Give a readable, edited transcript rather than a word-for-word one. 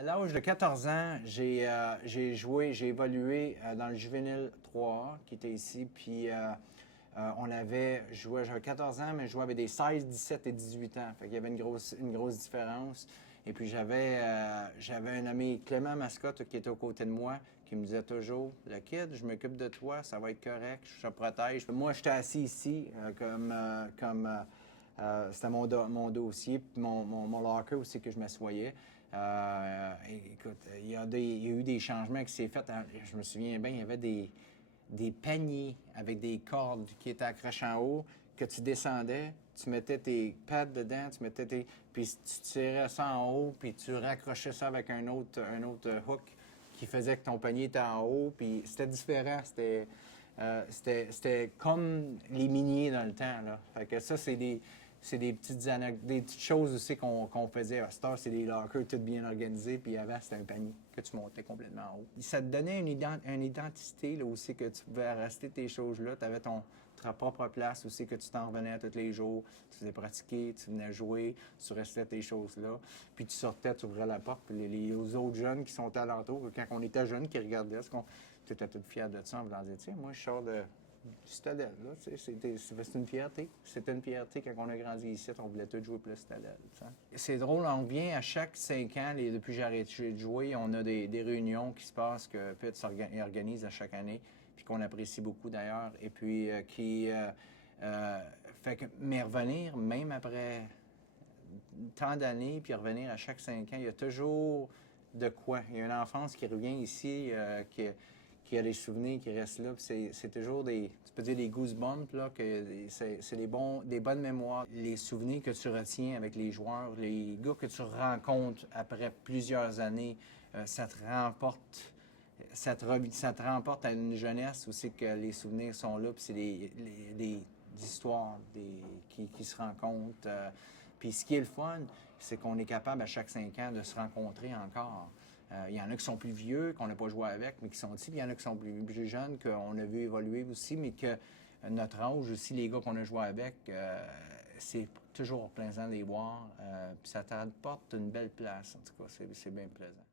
À l'âge de 14 ans, j'ai évolué dans le juvénile 3A qui était ici, puis j'avais 14 ans, mais je jouais avec des 16, 17 et 18 ans. Fait qu'il y avait une grosse différence. Et puis j'avais un ami, Clément Mascotte, qui était aux côtés de moi, qui me disait toujours, « Le kid, je m'occupe de toi, ça va être correct, je te protège. » Moi, j'étais assis ici c'était mon dossier, puis mon locker aussi que je m'assoyais. Écoute, il y a eu des changements qui s'est fait. Je me souviens bien, il y avait des paniers avec des cordes qui étaient accrochées en haut, que tu descendais, tu mettais tes pads dedans, puis tu tirais ça en haut, puis tu raccrochais ça avec un autre hook qui faisait que ton panier était en haut, puis c'était différent. C'était comme les miniers dans le temps, là. Fait que ça, c'est des petites choses aussi qu'on faisait. À cette heure, c'est des lockers tout bien organisés, puis avant, c'était un panier que tu montais complètement en haut. Ça te donnait une identité là, aussi, que tu pouvais rester tes choses-là. Tu avais ta propre place aussi, que tu t'en revenais tous les jours. Tu faisais pratiquer, tu venais jouer, tu restais tes choses-là. Puis tu sortais, tu ouvrais la porte, puis les autres jeunes qui sont alentours, quand on était jeunes, qui regardaient, tu étais tout fier de ça en voulant dire, tiens, moi, je sors du Citadel, là, c'est une fierté. C'était une fierté quand on a grandi ici, on voulait tous jouer pour le Citadel. C'est drôle, on vient à chaque 5 ans, depuis que j'ai arrêté de jouer, on a des réunions qui se passent, que Pitt organise à chaque année, puis qu'on apprécie beaucoup d'ailleurs, et puis fait que, mais revenir, même après tant d'années, puis revenir à chaque 5 ans, il y a toujours de quoi. Il y a une enfance qui revient ici, qui a des souvenirs qui restent là. C'est toujours tu peux dire des goosebumps, là, que c'est des bonnes mémoires. Les souvenirs que tu retiens avec les joueurs, les gars que tu rencontres après plusieurs années, ça te remporte. Ça te remporte à une jeunesse où c'est que les souvenirs sont là, puis c'est des histoires qui se rencontrent. Puis ce qui est le fun, c'est qu'on est capable à chaque 5 ans de se rencontrer encore. Il y en a qui sont plus vieux, qu'on n'a pas joué avec, mais qui sont ici. Puis il y en a qui sont plus jeunes, qu'on a vu évoluer aussi, mais que notre âge aussi, les gars qu'on a joué avec, c'est toujours plaisant de les voir. Puis ça t'apporte une belle place, en tout cas. C'est bien plaisant.